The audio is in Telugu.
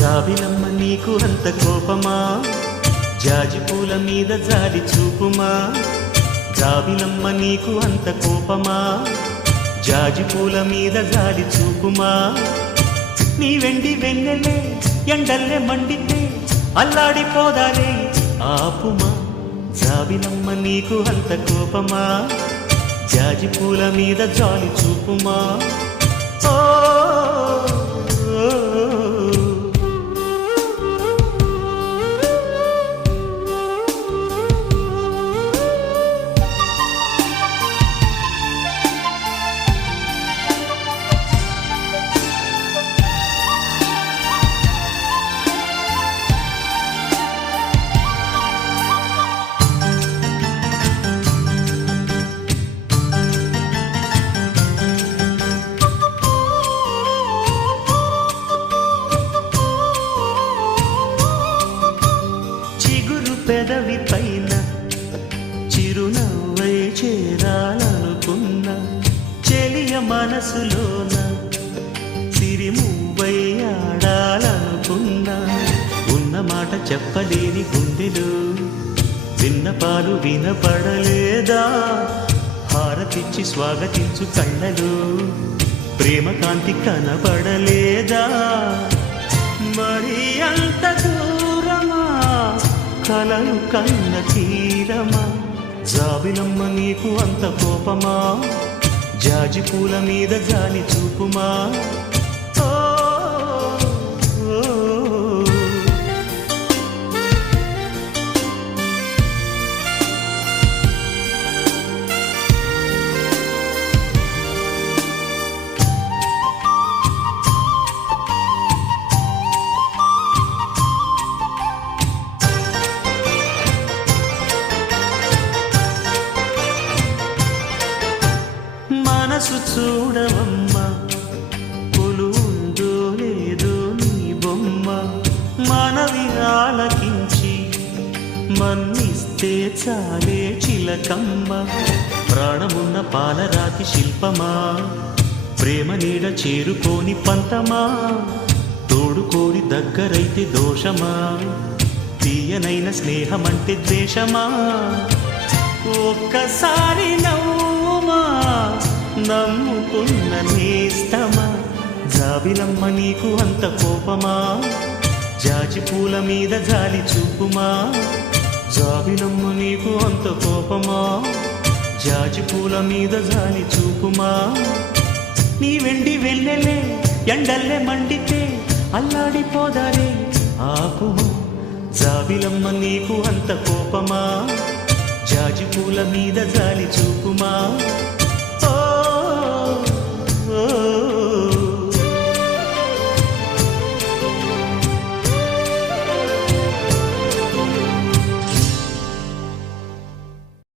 జాబిలమ్మ నీకు అంత కోపమా, జాజి పూల మీద జాలి చూపుమా. జాబిలమ్మ నీకు అంత కోపమా, జాజి పూల మీద జాలి చూపుమా. నీ వెండి వెన్నెలే ఎండల్లే మండితే అల్లాడిపోదాలే ఆపుమా. జాబిలమ్మ నీకు అంత కోపమా, జాజి పూల మీద జాలి చూపుమా. ఓ పెదవి పైన చిరునవ్వై చేరాలనుకున్నా, చెలియ మనసులోన సిరిమువ్వై ఆడాలనుకున్నా. ఉన్న మాట చెప్పలేని గుండెలు విన్నపాలు వినపడలేదా? హారతిచ్చి స్వాగతించు కళ్ళలు ప్రేమ కాంతి కనపడలేదా? మరి అంత దూరమా కలలు కన్న తీరమా? జాబిలమ్మ నీకు అంత కోపమా, జాజి పూల మీద జాలి చూపుమా. మనసు చూడవమ్మా, కొలువుందో లేదో నీ బొమ్మ. మనవి ఆలకించి మన్నిస్తే చాలే చిలకమ్మ. ప్రాణమున్న పాలరాతి శిల్పమా, ప్రేమ నీడ చేరుకోని పంతమా. తోడుకోరి దగ్గరైతే దోషమా, తీయనైన స్నేహమంటే ద్వేషమా. ఒక్కసారి నవ్వుమా, నమ్ముకున్న నేస్తమా. జాబిలమ్మ నీకు అంత కోపమా, జాజి పూల మీద జాలి చూపుమా. జాబిలమ్మ నీకు అంత కోపమా, జాజి పూల మీద జాలి చూపుమా. నీ వెండి వెన్నెలే ఎండల్లే మండితే అల్లాడిపోదాలే ఆపుమా. జాబిలమ్మ నీకు అంత కోపమా, జాజి పూల మీద జాలి చూపుమా.